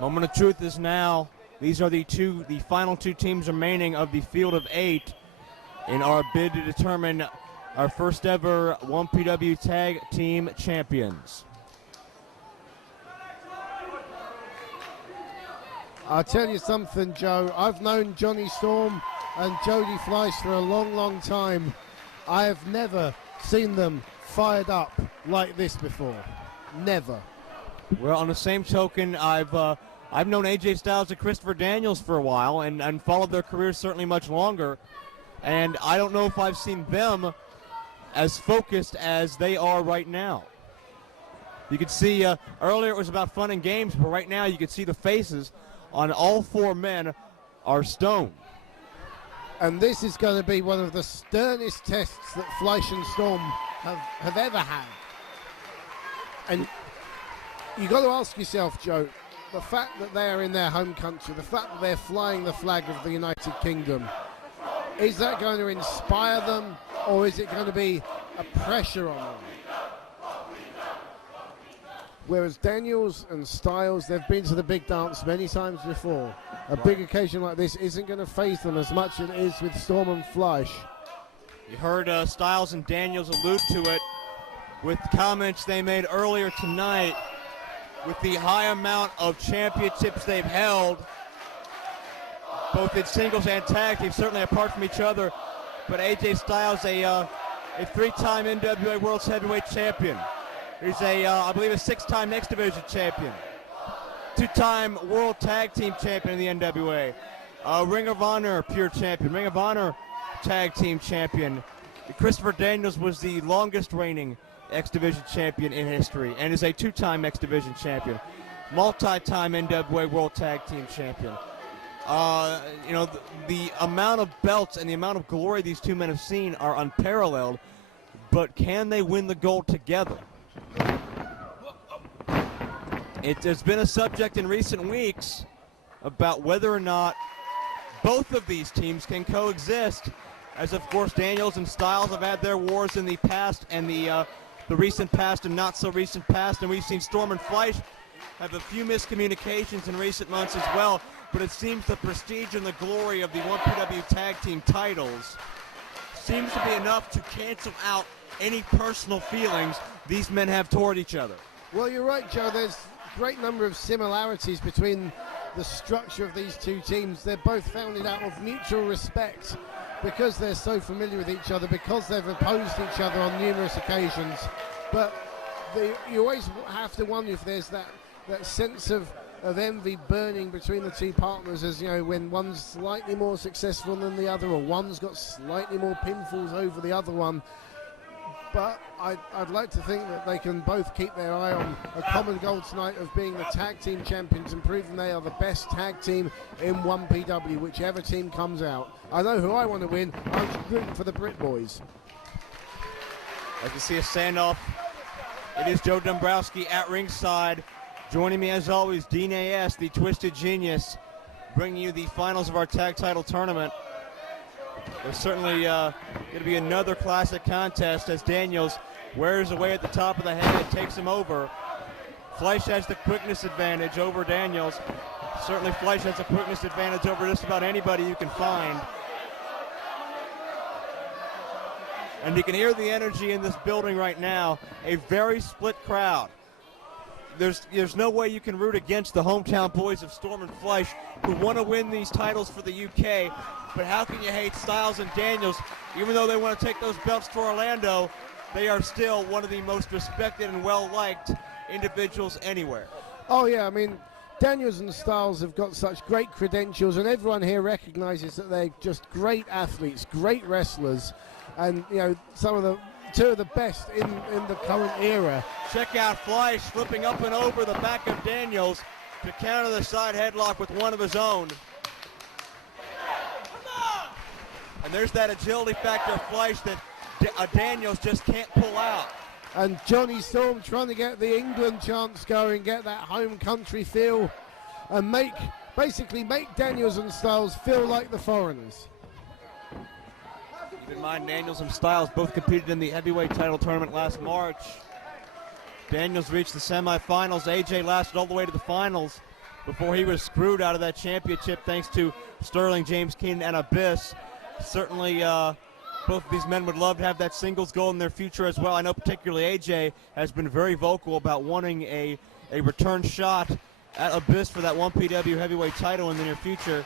Moment of truth is now. These are the final two teams remaining of the field of 8 in our bid to determine our first ever 1PW Tag Team Champions. I'll tell you something, Joe. I've known Jonny Storm and Jody Fleisch for a long, long time. I have never seen them fired up like this before. Never. Well, on the same token, I've known AJ Styles and Christopher Daniels for a while and followed their careers certainly much longer. And I don't know if I've seen them as focused as they are right now. You could see earlier it was about fun and games, but right now you could see the faces on all 4 men are stone. And this is going to be one of the sternest tests that Fleisch and Storm have ever had. And you got to ask yourself, Joe, the fact that they're in their home country, the fact that they're flying the flag of the United Kingdom, is that going to inspire them, or is it going to be a pressure on them? Whereas Daniels and Styles, they've been to the big dance many times before. A big occasion like this isn't going to faze them as much as it is with Storm and Fleisch. You heard Styles and Daniels allude to it with comments they made earlier tonight. With the high amount of championships they've held, both in singles and tag teams, certainly apart from each other. But AJ Styles, a 3-time NWA World Heavyweight Champion. He's I believe a 6-time X Division champion. 2-time World Tag Team Champion in the NWA. Ring of Honor Pure Champion. Ring of Honor Tag Team Champion. Christopher Daniels was the longest reigning X Division champion in history and is a 2-time X Division champion. Multi-time NWA World Tag Team champion. The amount of belts and the amount of glory these 2 men have seen are unparalleled, but can they win the gold together? It has been a subject in recent weeks about whether or not both of these teams can coexist, as of course Daniels and Styles have had their wars in the past and the recent past and not so recent past, and we've seen Storm and Fleisch have a few miscommunications in recent months as well, but it seems the prestige and the glory of the 1PW Tag Team titles seems to be enough to cancel out any personal feelings these men have toward each other. Well, you're right, Joe. There's a great number of similarities between the structure of these two teams. They're both founded out of mutual respect because they're so familiar with each other, because they've opposed each other on numerous occasions. But you always have to wonder if there's that sense of envy burning between the two partners, as you know, when one's slightly more successful than the other, or one's got slightly more pinfalls over the other one. But I'd like to think that they can both keep their eye on a common goal tonight of being the tag team champions and proving they are the best tag team in 1PW, whichever team comes out. I know who I want to win. I'm rooting for the Brit Boys. As you see a standoff, it is Joe Dombrowski at ringside. Joining me as always, Dean A.S., the Twisted Genius, bringing you the finals of our tag title tournament. There's certainly going to be another classic contest as Daniels wears away at the top of the head and takes him over. Fleisch has the quickness advantage over Daniels. Certainly Fleisch has a quickness advantage over just about anybody you can find. And you can hear the energy in this building right now. A very split crowd. There's no way you can root against the hometown boys of Storm and Fleisch, who want to win these titles for the UK. But how can you hate Styles and Daniels? Even though they want to take those belts to Orlando, they are still one of the most respected and well-liked individuals anywhere. Oh, yeah, I mean, Daniels and Styles have got such great credentials, and everyone here recognizes that they're just great athletes, great wrestlers, and, you know, two of the best in the current era. Check out Fleisch flipping up and over the back of Daniels to counter the side headlock with one of his own. And there's that agility factor of Fleisch that Daniels just can't pull out. And Jonny Storm trying to get the England chants going, get that home country feel, and basically make Daniels and Styles feel like the foreigners. Keep in mind, Daniels and Styles both competed in the heavyweight title tournament last March. Daniels reached the semifinals. AJ lasted all the way to the finals. before he was screwed out of that championship thanks to Sterling, James Keenan, and Abyss. Certainly both of these men would love to have that singles goal in their future as well. I know particularly AJ has been very vocal about wanting a return shot at Abyss for that 1PW heavyweight title in the near future.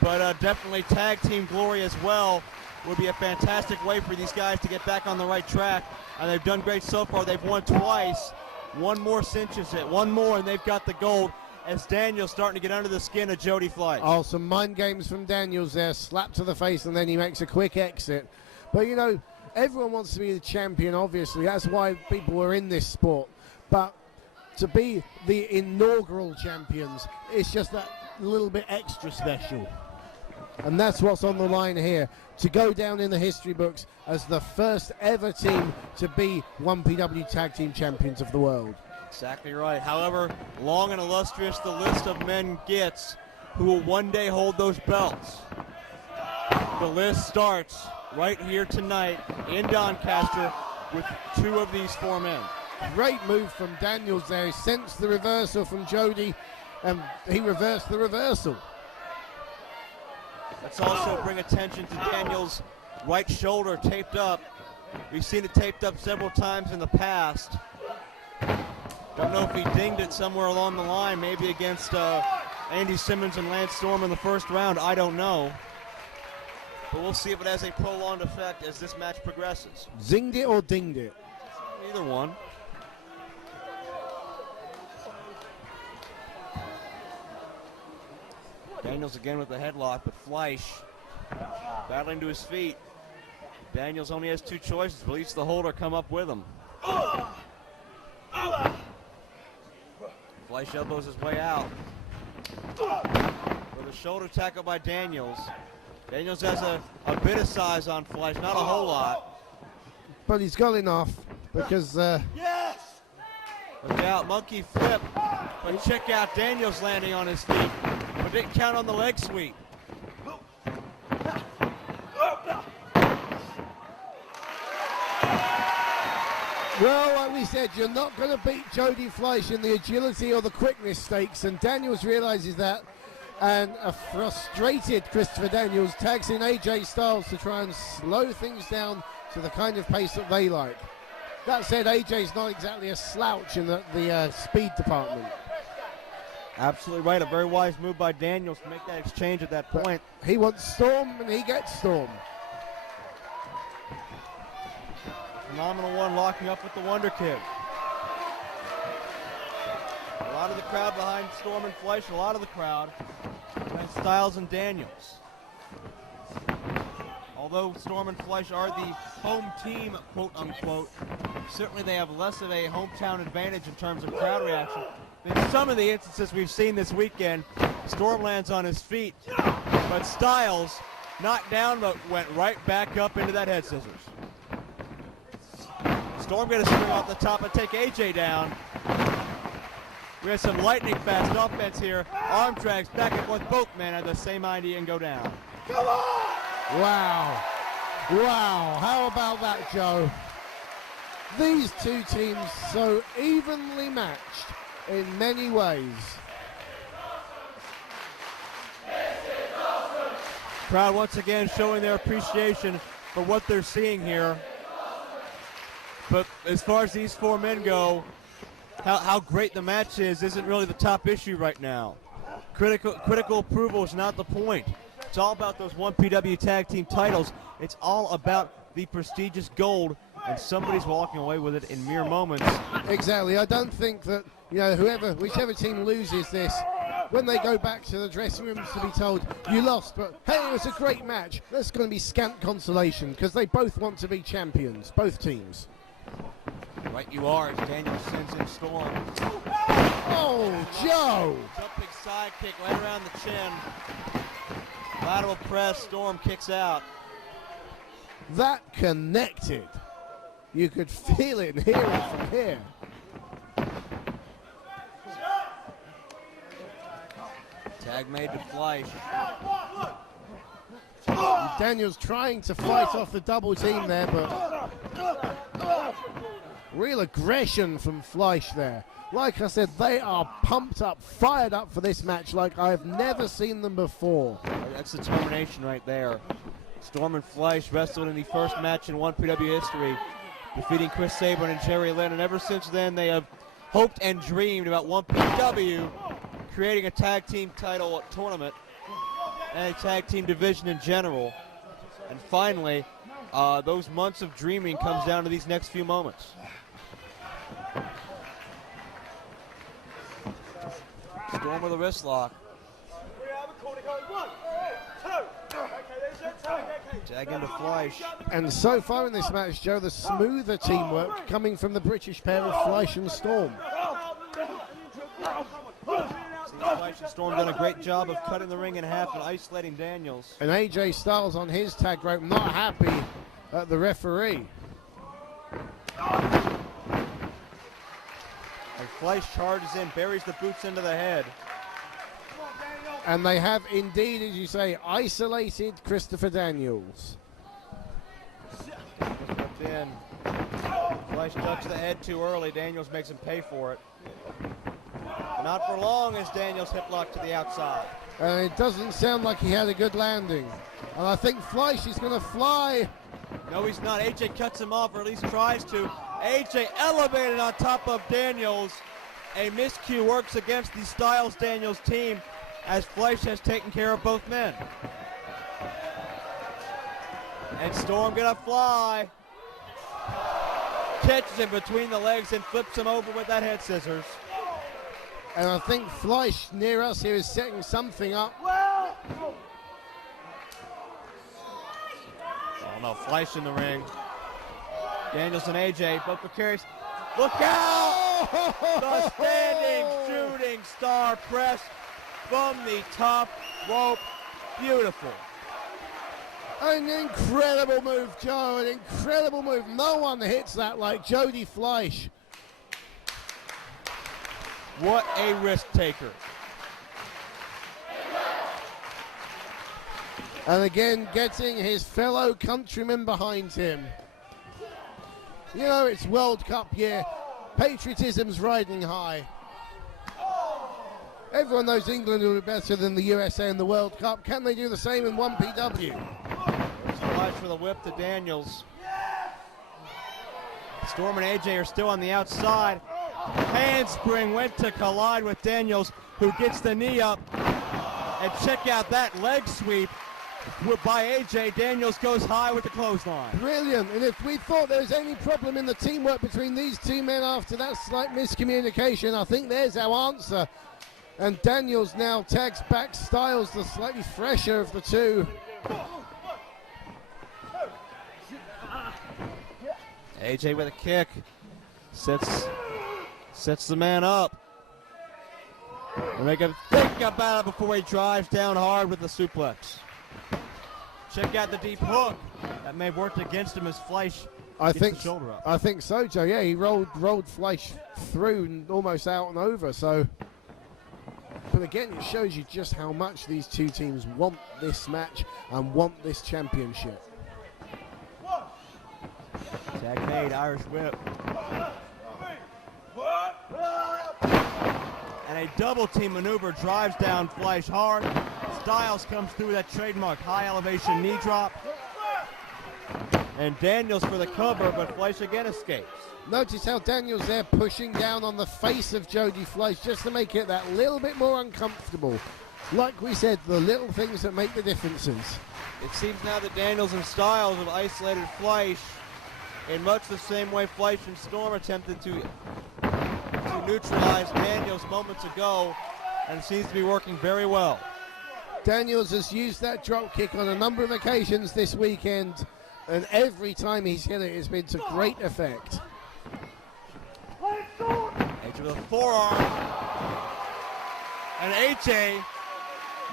But definitely tag team glory as well would be a fantastic way for these guys to get back on the right track. And they've done great so far. They've won twice. One more cinches it. One more and they've got the gold, as Daniel's starting to get under the skin of Jody Fleisch. Oh, some mind games from Daniels there. Slap to the face and then he makes a quick exit. But, you know, everyone wants to be the champion, obviously. That's why people are in this sport. But to be the inaugural champions, it's just that little bit extra special. And that's what's on the line here. To go down in the history books as the first ever team to be 1PW Tag Team Champions of the world. Exactly right. However long and illustrious the list of men gets who will one day hold those belts, the list starts right here tonight in Doncaster with two of these four men. Great move from Daniels there. He sensed the reversal from Jody and he reversed the reversal. Let's also bring attention to Daniels' right shoulder taped up. We've seen it taped up several times in the past. Don't know if he dinged it somewhere along the line, maybe against Andy Simmons and Lance Storm in the first round. I don't know. But we'll see if it has a prolonged effect as this match progresses. Zinged it or dinged it? Either one. Daniels again with the headlock, but Fleisch battling to his feet. Daniels only has two choices. Release the hold or come up with him. Fleisch elbows his way out. With a shoulder tackle by Daniels. Daniels has a bit of size on Fleisch, not a whole lot. But he's got enough because... Yes! Look out, monkey flip. But check out Daniels landing on his feet. But didn't count on the leg sweep. Well, like we said, you're not going to beat Jody Fleisch in the agility or the quickness stakes, and Daniels realizes that. And a frustrated Christopher Daniels tags in AJ Styles to try and slow things down to the kind of pace that they like. That said, AJ's not exactly a slouch in the speed department. Absolutely right. A very wise move by Daniels to make that exchange at that point. But he wants Storm, and he gets Storm. Phenomenal one, locking up with the Wonder Kid. A lot of the crowd behind Storm and Fleisch, a lot of the crowd behind Styles and Daniels. Although Storm and Fleisch are the home team, quote unquote, certainly they have less of a hometown advantage in terms of crowd reaction than some of the instances we've seen this weekend. Storm lands on his feet, but Styles knocked down but went right back up into that head scissors. Storm going to swing off the top and take AJ down. We have some lightning fast offense here. Arm drags back and forth. Both men have the same idea and go down. Come on! Wow. Wow. How about that, Joe? These two teams so evenly matched in many ways. Crowd once again showing their appreciation for what they're seeing here. But as far as these four men go, how great the match is isn't really the top issue right now. Critical approval is not the point. It's all about those 1PW tag team titles. It's all about the prestigious gold, and somebody's walking away with it in mere moments. Exactly. I don't think that, you know, whichever team loses this, when they go back to the dressing rooms to be told, you lost, but hey, it was a great match, that's going to be scant consolation because they both want to be champions, both teams. Right you are, as Daniel sends in Storm. Oh, Joe! Jumping side kick right around the chin. Lateral press, Storm kicks out. That connected. You could feel it and hear it from here. Tag made to Fleisch. Daniels trying to fight off the double team there, but Real aggression from Fleisch there. Like I said, they are pumped up, fired up for this match like I've never seen them before. That's determination right there. Storm and Fleisch wrestled in the first match in 1PW history, defeating Christoper and Jerry Lynn, and ever since then they have hoped and dreamed about 1PW creating a tag team title tournament and a tag team division in general. And finally, those months of dreaming comes down to these next few moments. Storm with a wrist lock. Tag into Fleisch. And so far in this match, Joe, the smoother teamwork coming from the British pair of Fleisch and Storm. Fleisch and Storm done a great job of cutting the ring in half and isolating Daniels. And AJ Styles on his tag rope, not happy at the referee. And Fleisch charges in, buries the boots into the head. And they have indeed, as you say, isolated Christoper Daniels. Stepped in. Fleisch ducks the head too early. Daniels makes him pay for it. Not for long as Daniels hip lock to the outside. And it doesn't sound like he had a good landing. And I think Fleisch is going to fly. No, he's not. AJ cuts him off, or at least tries to. AJ elevated on top of Daniels. A miscue works against the Styles-Daniels team as Fleisch has taken care of both men. And Storm gonna fly. Catches him between the legs and flips him over with that head scissors. And I think Fleisch near us here is setting something up. Oh no, Fleisch in the ring. Daniels and AJ, both precarious. Look out! The standing shooting star press from the top rope. Beautiful. An incredible move, Joe, an incredible move. No one hits that like Jody Fleisch. What a risk taker. And again, getting his fellow countrymen behind him. You know, it's World Cup year. Patriotism's riding high. Everyone knows England will be better than the USA in the World Cup. Can they do the same in 1PW? Fleisch with a whip to Daniels. Storm and AJ are still on the outside. Handspring went to collide with Daniels, who gets the knee up. And check out that leg sweep by AJ. Daniels goes high with the clothesline. Brilliant. And if we thought there was any problem in the teamwork between these two men after that slight miscommunication, I think there's our answer. And Daniels now tags back Styles, the slightly fresher of the two. AJ with a kick. Sets the man up. And make him think about it before he drives down hard with the suplex. Check out the deep hook. That may have worked against him as Fleisch gets the shoulder up. I think so, Joe. Yeah, he rolled Fleisch through and almost out and over. So, but again, it shows you just how much these two teams want this match and want this championship. Tag made, Irish whip. And a double team maneuver drives down Fleisch hard. Styles comes through with that trademark high elevation knee drop. And Daniels for the cover, but Fleisch again escapes. Notice how Daniels there pushing down on the face of Jody Fleisch just to make it that little bit more uncomfortable. Like we said, the little things that make the differences. It seems now that Daniels and Styles have isolated Fleisch in much the same way Fleisch and Storm attempted to neutralize Daniels moments ago, and it seems to be working very well. Daniels has used that drop kick on a number of occasions this weekend, and every time he's hit it, it's been to great effect. AJ with a forearm, and AJ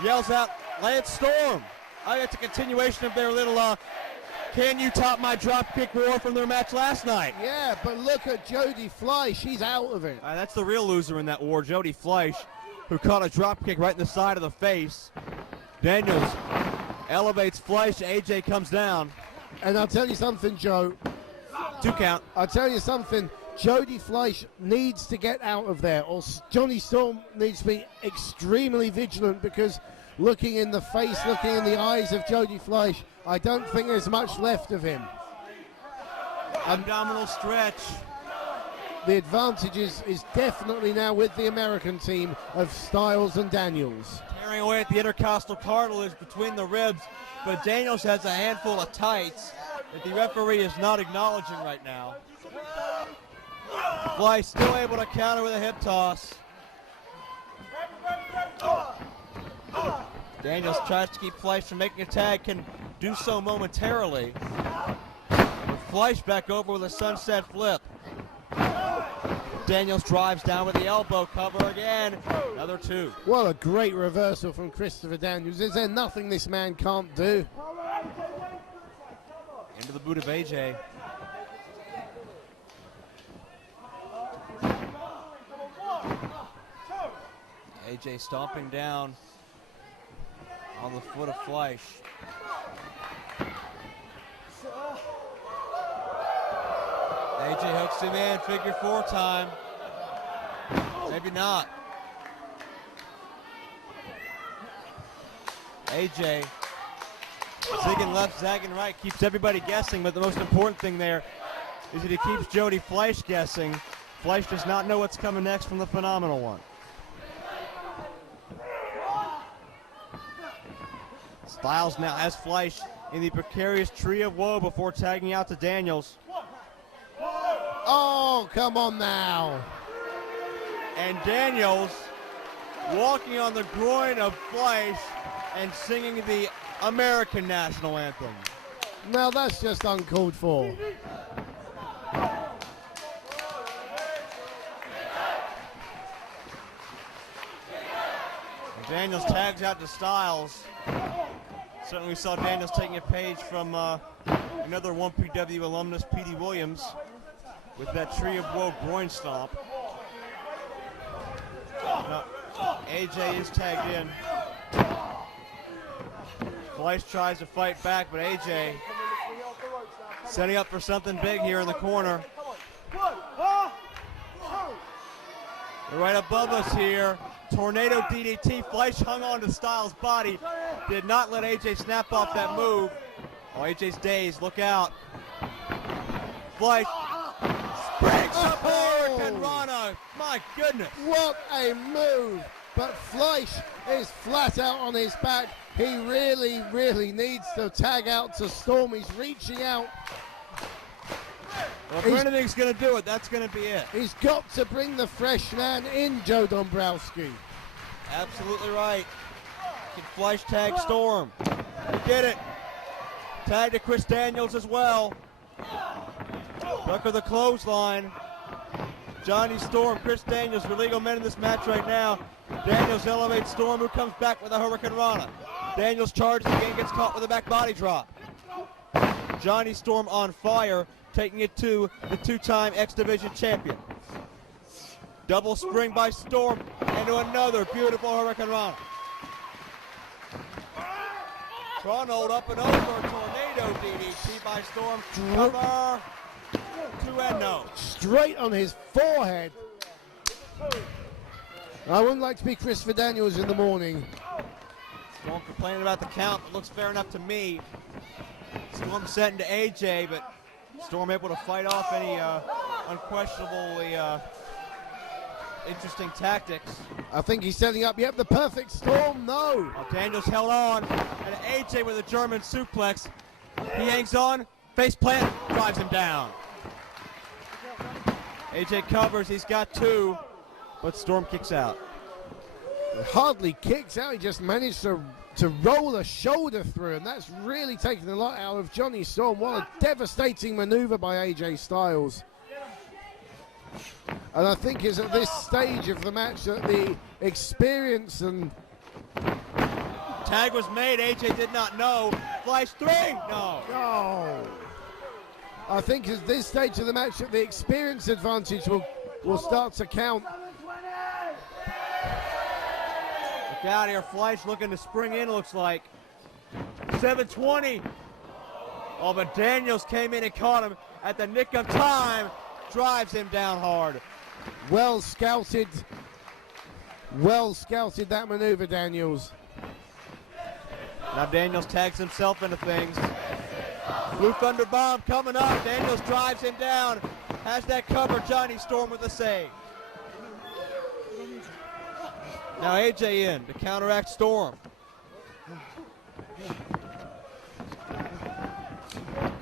yells out, "Lance Storm!" It's a continuation of their little can you top my drop kick war from their match last night. Yeah, but look at Jody Fleisch. He's out of it. That's the real loser in that war, Jody Fleisch, who caught a drop kick right in the side of the face. Daniels elevates Fleisch. AJ comes down. And I'll tell you something, Joe. 2 count. I'll tell you something. Jody Fleisch needs to get out of there, or Jonny Storm needs to be extremely vigilant, because looking in the face, looking in the eyes of Jody Fleisch, I don't think there's much left of him. Abdominal stretch. The advantage is definitely now with the American team of Styles and Daniels. Tearing away at the intercostal cartilage between the ribs, but Daniels has a handful of tights that the referee is not acknowledging right now. Fleisch still able to counter with a hip toss. Daniels tries to keep Fleisch from making a tag, can do so momentarily. Fleisch back over with a sunset flip. Daniels drives down with the elbow, cover again, another two. What a great reversal from Christoper Daniels. Is there nothing this man can't do? Into the boot of AJ. AJ stomping down on the foot of Fleisch. AJ hooks him in, figure four time. Maybe not. AJ zigging left, zagging right, keeps everybody guessing, but the most important thing there is that he keeps Jody Fleisch guessing. Fleisch does not know what's coming next from the Phenomenal One. Styles now has Fleisch in the precarious tree of woe before tagging out to Daniels. Oh, come on now. And Daniels walking on the groin of Fleisch and singing the American national anthem. Now that's just uncalled for. Daniels tags out to Styles. Certainly saw Daniels taking a page from another 1PW alumnus, P.D. Williams, with that tree of woe groin stomp. No, AJ is tagged in. Fleisch tries to fight back, but AJ setting up for something big here in the corner. They're right above us here. Tornado DDT. Fleisch hung on to Styles' body. Did not let AJ snap off that move. Oh, AJ's dazed. Look out. Fleisch breaks up Hurricane Rana. My goodness. What a move. But Fleisch is flat out on his back. He really, really needs to tag out to Storm. He's reaching out. Well, if anything's going to do it, that's going to be it. He's got to bring the fresh man in, Joe Dombrowski. Absolutely right. Can Fleisch tag Storm. He did it. Tag to Chris Daniels as well. Duck of the clothesline. Jonny Storm, Chris Daniels, your legal men in this match right now. Daniels elevates Storm, who comes back with a Hurricane Rana. Daniels charges again, gets caught with a back body drop. Jonny Storm on fire, taking it to the two-time X Division champion. Double spring by Storm into another beautiful Hurricane Rana. Ronald up and over, tornado DDT by Storm. Cover, 2-0. Straight on his forehead. I wouldn't like to be Christoper Daniels in the morning. Storm complaining about the count, but looks fair enough to me. Storm setting to AJ, but Storm able to fight off any unquestionably interesting tactics. I think he's setting up, yep, the perfect Storm, no. Well, Daniels held on, and AJ with a German suplex. He hangs on, face plant, drives him down. AJ covers, he's got two, but Storm kicks out. He hardly kicks out, he just managed to roll a shoulder through, and that's really taken a lot out of Jonny Storm. What a devastating maneuver by AJ Styles. And I think it's at this stage of the match that the experience and... Tag was made, AJ did not know. Fleisch 3, no. No. I think at this stage of the match that the experience advantage will start to count. Look out here, Fleisch looking to spring in, looks like. 720. Oh, but Daniels came in and caught him at the nick of time. drives him down hard. Well scouted that maneuver, Daniels. Now Daniels tags himself into things. Blue Thunder Bomb coming up. Daniels drives him down. Has that cover. Johnny Storm with a save. Now AJ in to counteract Storm.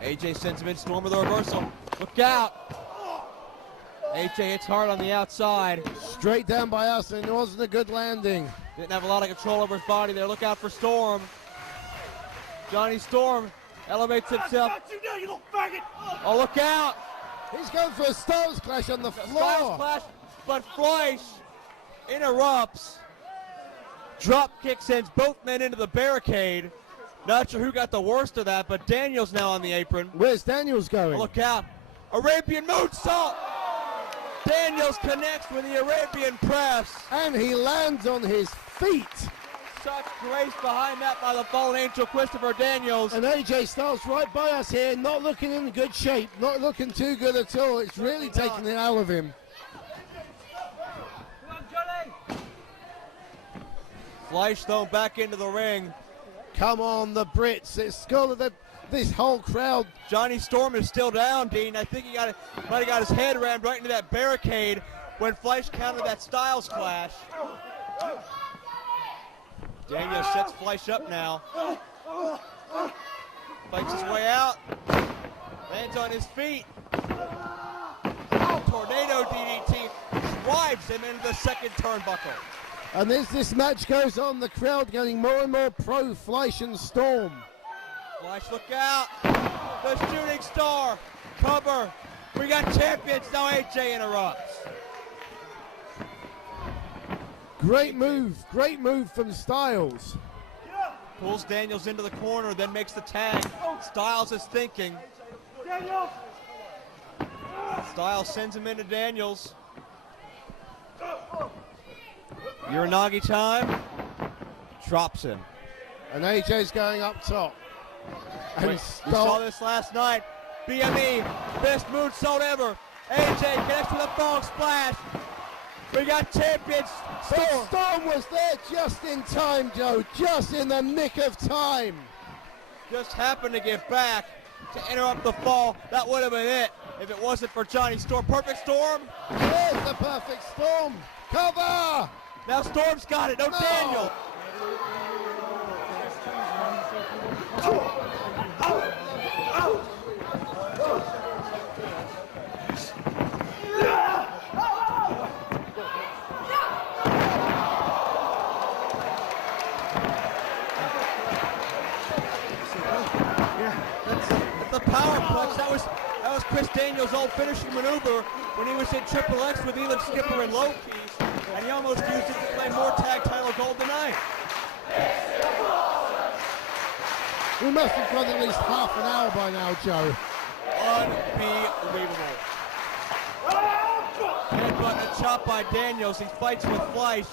AJ sends him in. Storm with a reversal. Look out. AJ hits hard on the outside. Straight down by us, and it wasn't a good landing. Didn't have a lot of control over his body there. Look out for Storm. Johnny Storm elevates himself. Oh, look out. He's going for a Styles Clash on the floor. Styles Clash, but Fleisch interrupts. Drop kick sends both men into the barricade. Not sure who got the worst of that, but Daniels now on the apron. Where's Daniels going? Oh, look out. Arabian moonsault. Daniels connects with the Arabian press. And he lands on his feet. Such grace behind that by the fallen angel, Christoper Daniels. And AJ Styles right by us here, not looking in good shape, not looking too good at all. It's really taking it out of him. Come on, Jonny! Fleisch thrown back into the ring. Come on, the Brits. It's got this whole crowd. Johnny Storm is still down, Dean. I think he might have got his head rammed right into that barricade when Fleisch countered that Styles Clash. Daniels sets Fleisch up now. Fights his way out. Lands on his feet. Tornado DDT drives him into the second turnbuckle. And as this match goes on, the crowd getting more and more pro Fleisch and Storm. Fleisch, look out. The shooting star. Cover. We got champions. Now AJ interrupts. Great move from Styles. Pulls Daniels into the corner, then makes the tag. Styles is thinking. Styles sends him into Daniels. Uranagi time. Drops him. And AJ's going up top. And We saw this last night. BME, best moonsault ever. AJ connects with a frog splash. We got champions. But Storm was there just in time, Joe. Just in the nick of time. Just happened to get back to interrupt the fall. That would have been it if it wasn't for Johnny Storm. Perfect Storm. There's the perfect Storm. Cover. Now Storm's got it. No, Daniel. The power punch, that was Chris Daniels' old finishing maneuver when he was in Triple X with Elon Skipper and Low Keys, and he almost used it to claim more tag title gold tonight. We must have gone at least half an hour by now, Joe. Unbelievable. Headbutt a chop by Daniels. He fights with Fleisch.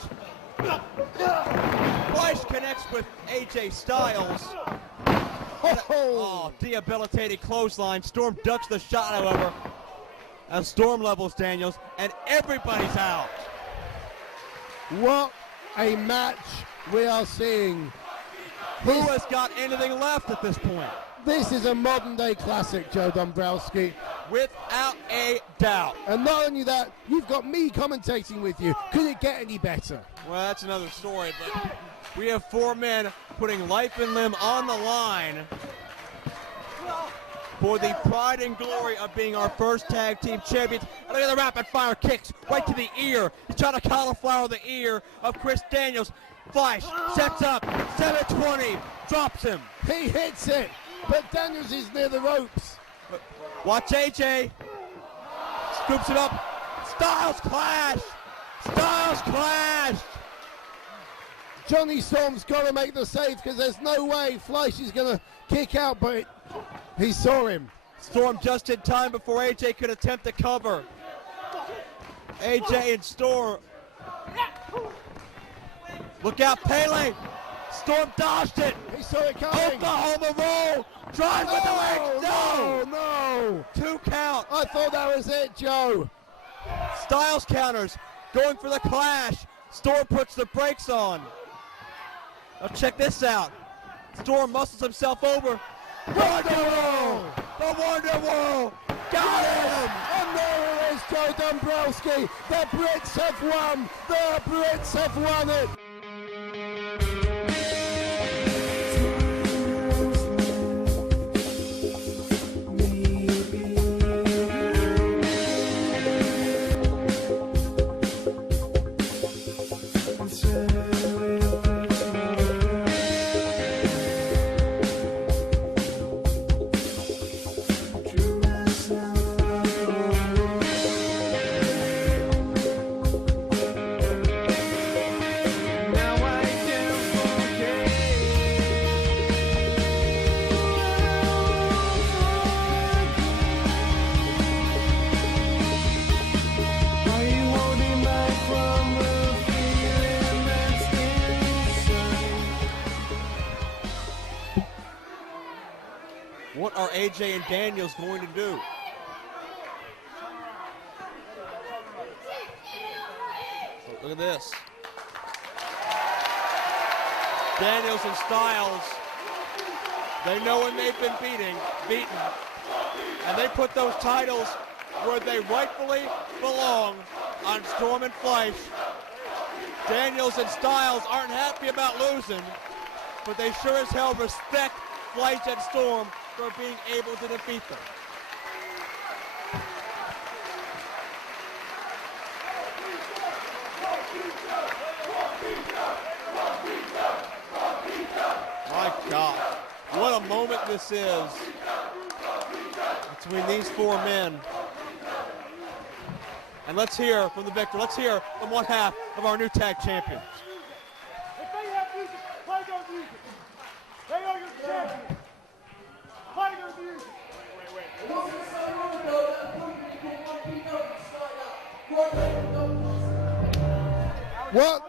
Fleisch connects with AJ Styles. Oh, debilitated clothesline. Storm ducks the shot, however, as Storm levels Daniels, and everybody's out. What a match we are seeing. Who has got anything left at this point? This is a modern day classic, Joe Dombrowski. Without a doubt. And not only that, you've got me commentating with you. Could it get any better? Well, that's another story, but we have four men putting life and limb on the line for the pride and glory of being our first tag team champions. And look at the rapid fire kicks right to the ear. He's trying to cauliflower the ear of Chris Daniels. Fleisch sets up, 720, drops him. He hits it, but Daniels is near the ropes. Watch AJ, scoops it up. Styles Clash, Styles Clash. Johnny Storm's got to make the save because there's no way Fleisch is going to kick out, but he saw him. Storm just in time before AJ could attempt to cover. AJ and Storm. Look out, Pele. Storm dodged it. He saw it coming. Oklahoma roll. Drive with the legs. No. No. 2 count. I thought that was it, Joe. Styles counters. Going for the clash. Storm puts the brakes on. Now check this out. Storm muscles himself over. Wonder Wall. The Wonder Wall. Got him. And there it is, Joe Dombrowski. The Brits have won. The Brits have won it. What are AJ and Daniels going to do? Look at this. Daniels and Styles, they know when they've been beaten, and they put those titles where they rightfully belong on Storm and Fleisch. Daniels and Styles aren't happy about losing, but they sure as hell respect Fleisch and Storm for being able to defeat them. My God, what a moment this is between these 4 men. And let's hear from the victor. Let's hear from one half of our new tag champions. If they have music, play their music. They are your champions. Play their music. What?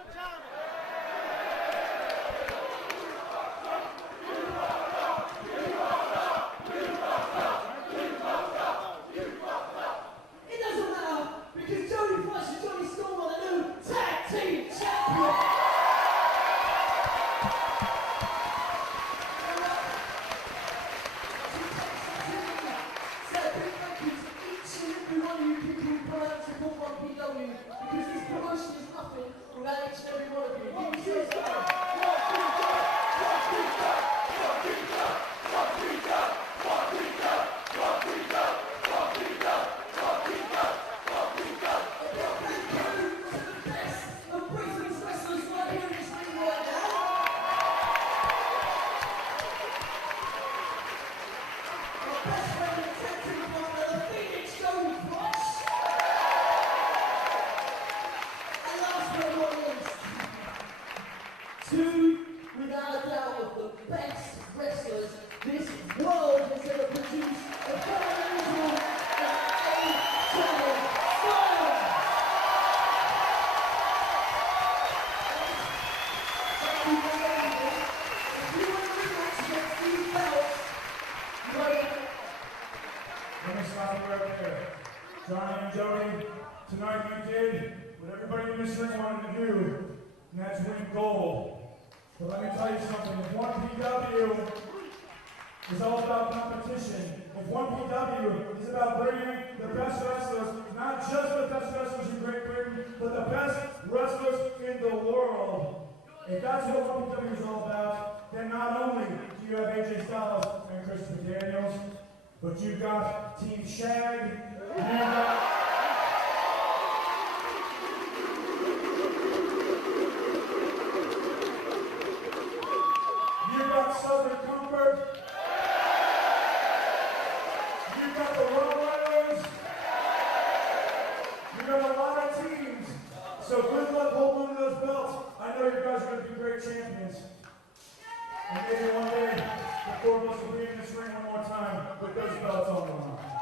It doesn't matter because Jody Fleisch and Jonny Storm are the new tag team champions. So big thank you to each and every one of you people who come out to support 1PW because this promotion is nothing without each and every one of you. Give yourselves a hand. Two, without a doubt, of the best wrestlers this world has ever produced. The Phenomenal and AJ Styles. If you want to rematch against these belts, you got to Let me stop you right there. Jonny and Jody, tonight you did what everybody in this ring wanted to do, and that's win gold. But let me tell you something, if 1PW is all about competition, if 1PW is about bringing the best wrestlers, not just the best wrestlers in Great Britain, but the best wrestlers in the world, if that's what 1PW is all about, then not only do you have AJ Styles and Christoper Daniels, but you've got Team Shag, you've got Southern Comfort, you've got the Road Riders, you've got a lot of teams. So good luck holding those belts. I know you guys are going to be great champions. And maybe one day, the 4 of us will be in this ring one more time with those belts on the line.